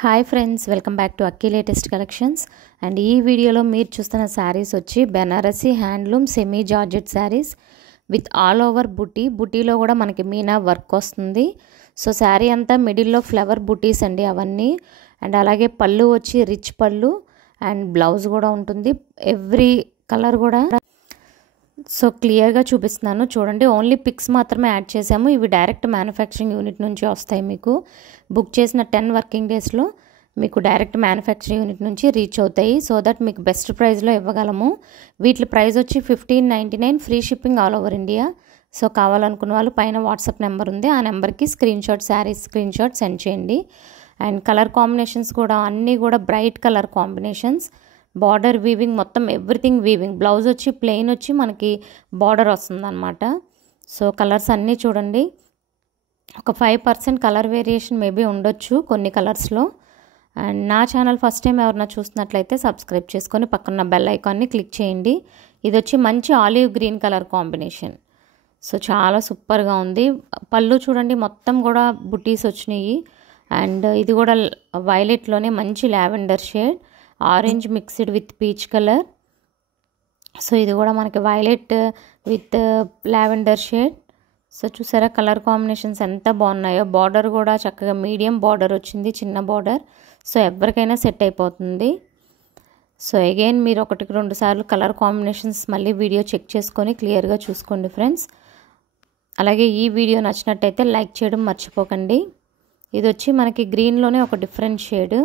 Hi friends, welcome back to Akki latest collections. And ఈ వీడియోలో మీరు చూస్తున్న శారీస్ వచ్చి Banarasi handloom semi georgette sarees with all over బుటీలో కూడా మనకి మీనా వర్క్ వస్తుంది. సో శారీ అంతా మిడిల్లో ఫ్లవర్ బుటీస్ అండి అవన్నీ. అండ్ అలాగే పళ్ళు వచ్చి రిచ్ పళ్ళు అండ్ బ్లౌజ్ కూడా ఉంటుంది. ఎవ్రీ కలర్ కూడా సో క్లియర్గా చూపిస్తున్నాను చూడండి. ఓన్లీ పిక్స్ మాత్రమే యాడ్ చేసాము. ఇవి డైరెక్ట్ మ్యానుఫ్యాక్చరింగ్ యూనిట్ నుంచి వస్తాయి. మీకు బుక్ చేసిన 10 వర్కింగ్ డేస్లో మీకు డైరెక్ట్ మ్యానుఫ్యాక్చరింగ్ యూనిట్ నుంచి రీచ్ అవుతాయి. సో దట్ మీకు బెస్ట్ ప్రైస్లో ఇవ్వగలము. వీటి ప్రైస్ వచ్చి 1599, free shipping all over India. So కావాలనుకున్న వాళ్ళు పైన వాట్సాప్ నెంబర్ ఉంది, ఆ నెంబర్కి శారీస్ స్క్రీన్ షాట్ సెండ్ చేయండి. అండ్ కలర్ కాంబినేషన్స్ కూడా అన్నీ కూడా bright colour combinations. Border weaving మొత్తం ఎవ్రీథింగ్ వీవింగ్. బ్లౌజ్ వచ్చి ప్లెయిన్ వచ్చి మనకి బార్డర్ వస్తుందన్నమాట. సో కలర్స్ అన్నీ చూడండి. ఒక 5% కలర్ వేరియేషన్ మేబీ ఉండొచ్చు కొన్ని కలర్స్లో. అండ్ నా ఛానల్ ఫస్ట్ టైం ఎవరైనా చూస్తున్నట్లయితే సబ్స్క్రైబ్ చేసుకొని పక్కన బెల్ ఐకాన్ని క్లిక్ చేయండి. ఇది వచ్చి మంచి olive green colour combination. So చాలా సూపర్గా ఉంది. పళ్ళు చూడండి మొత్తం కూడా బుటీస్ వచ్చినాయి. అండ్ ఇది కూడా వైలెట్లోనే మంచి lavender shade, orange mixed with peach colour. So ఇది కూడా మనకి violet with lavender shade. So చూసారా కలర్ కాంబినేషన్స్ ఎంత బాగున్నాయో. బార్డర్ కూడా చక్కగా మీడియం బార్డర్ వచ్చింది, చిన్న బార్డర్. సో ఎవరికైనా సెట్ అయిపోతుంది. సో అగైన్ మీరు 1-2 సార్లు కలర్ కాంబినేషన్స్ మళ్ళీ వీడియో చెక్ చేసుకొని క్లియర్గా చూసుకోండి ఫ్రెండ్స్. అలాగే ఈ వీడియో నచ్చినట్టయితే లైక్ చేయడం మర్చిపోకండి. ఇది వచ్చి మనకి గ్రీన్లోనే ఒక డిఫరెంట్ షేడ్.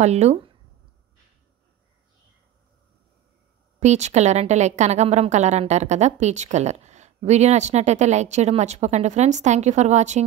పళ్ళు పీచ్ కలర్, అంటే లైక్ కనకాంబరం కలర్ అంటారు కదా, పీచ్ కలర్. వీడియో నచ్చినట్టయితే లైక్ చేయడం మర్చిపోకండి friends. Thank you for watching.